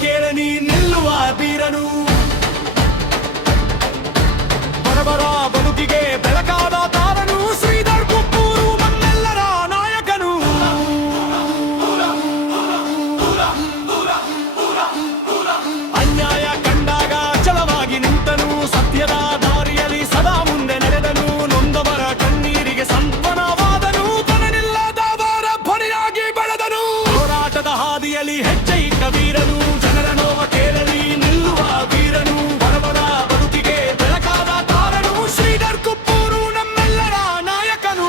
ಕೇಳನಿ ನಿಲ್ಲುವ ಬೀರನು ಬರಬರ ಬದುಕಿಗೆ ಬೆಳಕಾದ ತಾರನು ಶ್ರೀಧರ್ ಕುಪ್ಪೂರು ನಮ್ಮೆಲ್ಲರ ನಾಯಕನು ಅನ್ಯಾಯ ಕಂಡಾಗ ಛಲವಾಗಿ ನಿಂತನು ಸತ್ಯದ ದಾರಿಯಲ್ಲಿ ಸದಾ ಮುಂದೆ ನಡೆದನು ನೊಂದವರ ಕಣ್ಣೀರಿಗೆ ಸಂತ್ವನವಾದನು ತನನಿಲ್ಲದವರ ಬಲಿಯಾಗಿ ಬೆಳೆದನು ಹೋರಾಟದ ಹಾದಿಯಲ್ಲಿ ಹೆಜ್ಜೆ ಇಟ್ಟ ವೀರನು ಜನರ ನೋವ ಕೇಳಲಿ ನಿಲ್ಲುವ ವೀರನು ಬರಬರ ಬದುಕಿಗೆ ಬೆಳಕಾದ ತಾರನು ಶ್ರೀಧರ್ ಕುಪ್ಪೂರು ನಮ್ಮೆಲ್ಲರ ನಾಯಕನು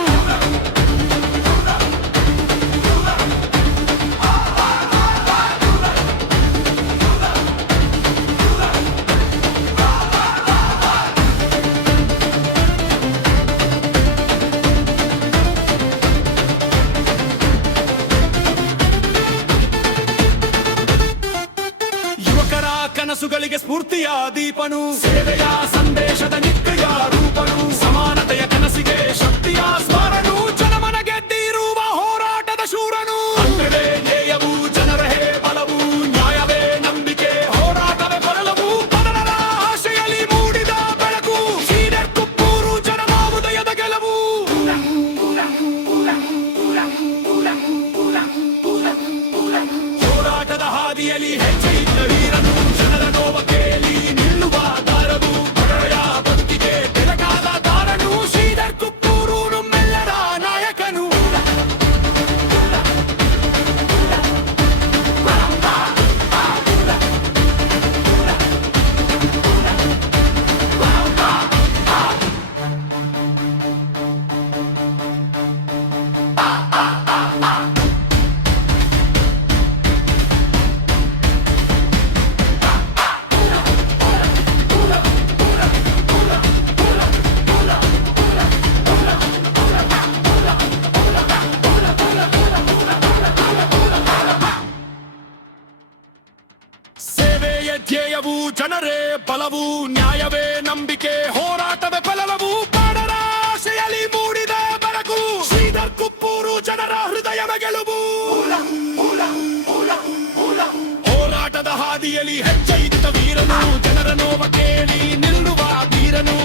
ಯುವಕರ ಕನಸುಗಳಿಗೆ ಸ್ಫೂರ್ತಿಯ ದೀಪನು ಸೇವೆಯ ಸಂದೇಶದ ನಿತ್ಯ ರೂಪನು ಸಮಾನತೆಯ ಕನಸಿಗೆ ಶಕ್ತಿಯ ಸ್ಮರಣು ಜನಮನ ಗೆದ್ದಿರುವ ಹೋರಾಟದ ಶೂರನು ಅಂತವೇ ಧ್ಯೇಯವು ಜನರೇ ಬಲವು ನ್ಯಾಯವೇ ನಂಬಿಕೆ ಹೋರಾಟವೇ ಬರಲವು ಜನರ ಆಶೆಯಲ್ಲಿ ಮೂಡಿದ ಬೆಳಕು ಶ್ರೀಧರ್ ಕುಪ್ಪೂರು ಜನರ ಉದಯದ ಗೆಲುವು ಹೋರಾಟದ ಹಾದಿಯಲ್ಲಿ ಹೆಜ್ಜೆ ಇಟ್ಟ ವೀರನು ಜನರ ನೋವ ಕೇಳಿ ನಿಲ್ಲುವ ದಾರನು ಬಡವರ ಬದುಕಿಗೆ ಬೆಳಕಾದ ತಾರನು ಶ್ರೀಧರ್ ಕುಪ್ಪೂರು ನಮ್ಮೆಲ್ಲರ ನಾಯಕನು ಸೇವೆಯ ಧ್ಯೇಯವು ಜನರೇ ಬಲವು ನ್ಯಾಯವೇ ನಂಬಿಕೆ ಹೋರಾಟವೇ ಫಲವು ಬಡವರ ಆಶೆಯಲ್ಲಿ ಮೂಡಿದ ಬೆಳಕು ಶ್ರೀಧರ್ ಕುಪ್ಪೂರು ಜನರ ಹೃದಯದ ಗೆಲುವು ಹೋರಾಟದ ಹಾದಿಯಲ್ಲಿ ಹೆಜ್ಜೆ ಇಟ್ಟ ವೀರನು ಜನರ ನೋವ ಕೇಳಿ ನಿಲ್ಲುವ ವೀರನು